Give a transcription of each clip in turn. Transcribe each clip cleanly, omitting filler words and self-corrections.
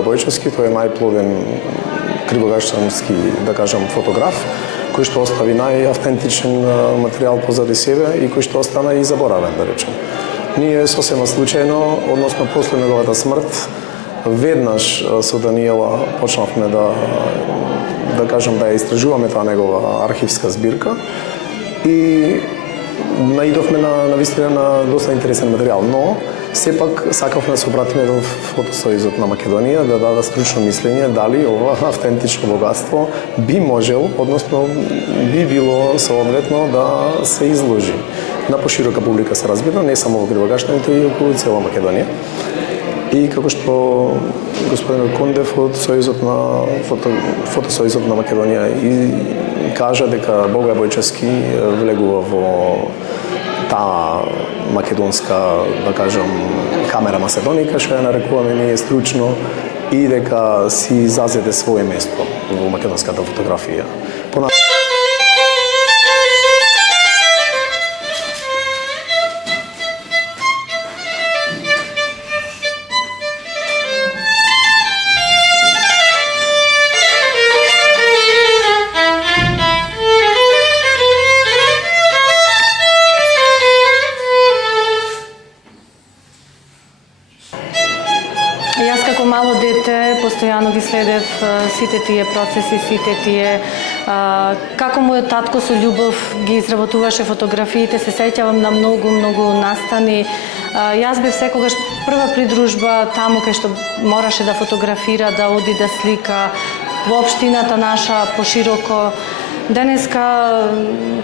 Богој Бојчевски, тој е најплоден кривогаштански, да кажам, фотограф, кој што остави најавтентичен материјал позади себе и кој што остана и заборавен, да речем. Ние сосема случајно, односно после неговата смрт, веднаш со Даниела почнавме да кажам да ја истражуваме таа негова архивска збирка и наидовме на вистина на доста интересен материјал, но сепак сакавме да се обратиме во Фотосојузот на Македонија да даде стручно мислење дали ова автентично богатство би можел, односно би било соодветно да се изложи на поширока публика, се разбира, не само во Кривогаштан, туку и околу цела Македонија. И како што господин Кондев од Сојузот на Фотосојузот на Македонија и кажа дека Богој Бојчевски влегува во таа македонска, да кажам, камера Маседоника, што ја нарекуваме ние стручно, и дека си зазеде свое место во македонската фотографија. Јас како мало дете постојано ги следев сите тие процеси, сите тие како мојот татко со љубов ги изработуваше фотографиите, се сеќавам на многу настани. Јас бев секогаш прва придружба таму кај што мораше да фотографира, да оди да слика во општината наша пошироко. Денеска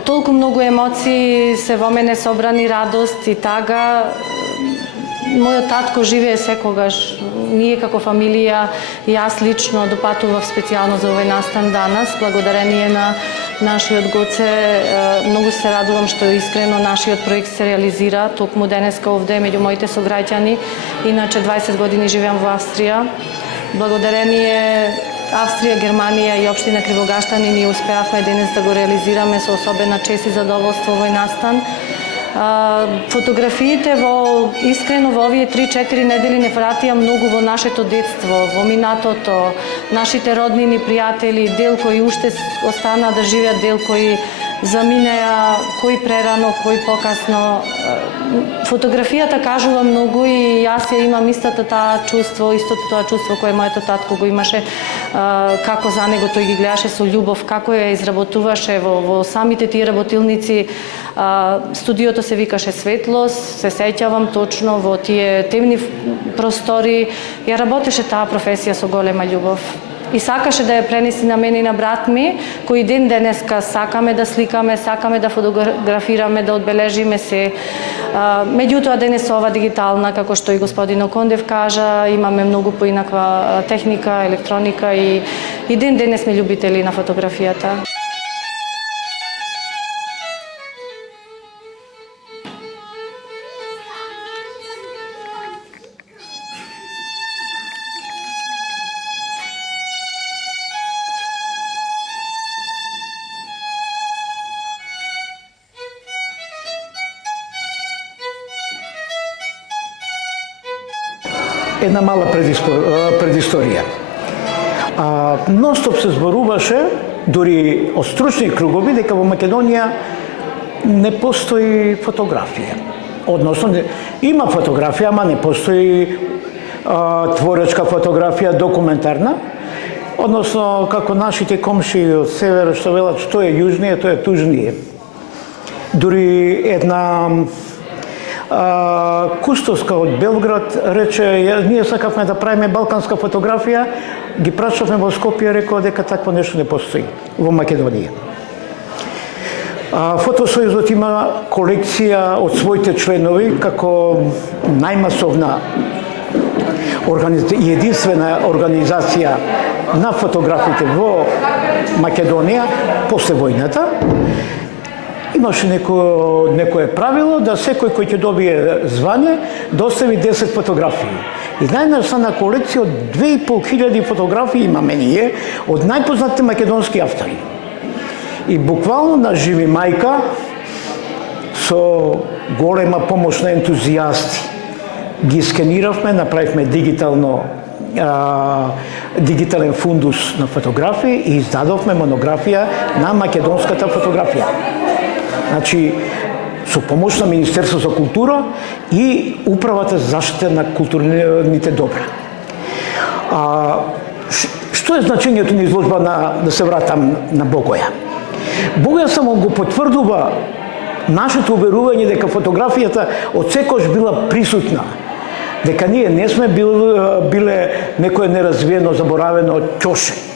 толку многу емоции се во мене собрани, радост и тага. Мојот татко живее секогаш. Ние како фамилија, јас лично допатував специјално за овој настан данас, благодарение на нашиот Гоце. Многу се радувам што искрено нашиот проект се реализира токму денеска овде меѓу моите сограѓани. Иначе 20 години живеам во Австрија. Благодарение Австрија, Германија и општина Кривогаштани ние успеавме денес да го реализираме со особена чест и задоволство овој настан. Фотографиите искрено во овие 3-4 недели не вратија многу во нашето детство, во минатото, нашите роднини, пријатели, дел кои уште остана да живеат, дел кои заминеа, кои прерано, кои покасно. Фотографијата кажува многу и јас ја имам истото тоа чувство кое моето татко го имаше, како за него тој ги гледаше со љубов, како ја изработуваше во самите тие работилници. Студиото се викаше Светлост, се сеќавам точно во тие темни простори. Ја работеше таа професија со голема љубов. И сакаше да ја пренеси на мене и на брат ми, кој ден денеска сакаме да сликаме, сакаме да фотографираме, да одбележиме се. Меѓутоа денес ова дигитална, како што и господин Кондев кажа, имаме многу поинаква техника, електроника и ден денес сме љубители на фотографијата. Една мала предисторија. Нонстоп се зборуваше, дури од стручни кругови, дека во Македонија не постои фотографија. Односно, има фотографија, ама не постои творечка фотографија, документарна. Односно, како нашите комши од север што велат, што е јужнije, тоа е тужнije. Дури една кустоска од Белград рече, ние сакавме да правиме балканска фотографија, ги прашавме во Скопје, рекоа дека такво нешто не постои во Македонија. Фотосојузот има колекција од своите членови, како најмасовна и единствена организација на фотографите во Македонија после војната. Имаше некое правило да секој кој ќе добие звание достави 10 фотографии. И најнаш на колекција од 2500 фотографии имаме ние од најпознатите македонски автори. И буквално на живи мајка со голема помош на ентузијасти ги скениравме, направивме дигитално дигитален фундус на фотографии и издадовме монографија на македонската фотографија. Значи, со помош на Министерство за култура и Управата за заштита на културните добра. Што е значењето на изложба да се вратам на Богоја? Богоја само го потврдува нашето уверување дека фотографијата од секојаш била присутна, дека ние не сме биле некое неразвиено, заборавено ќоше.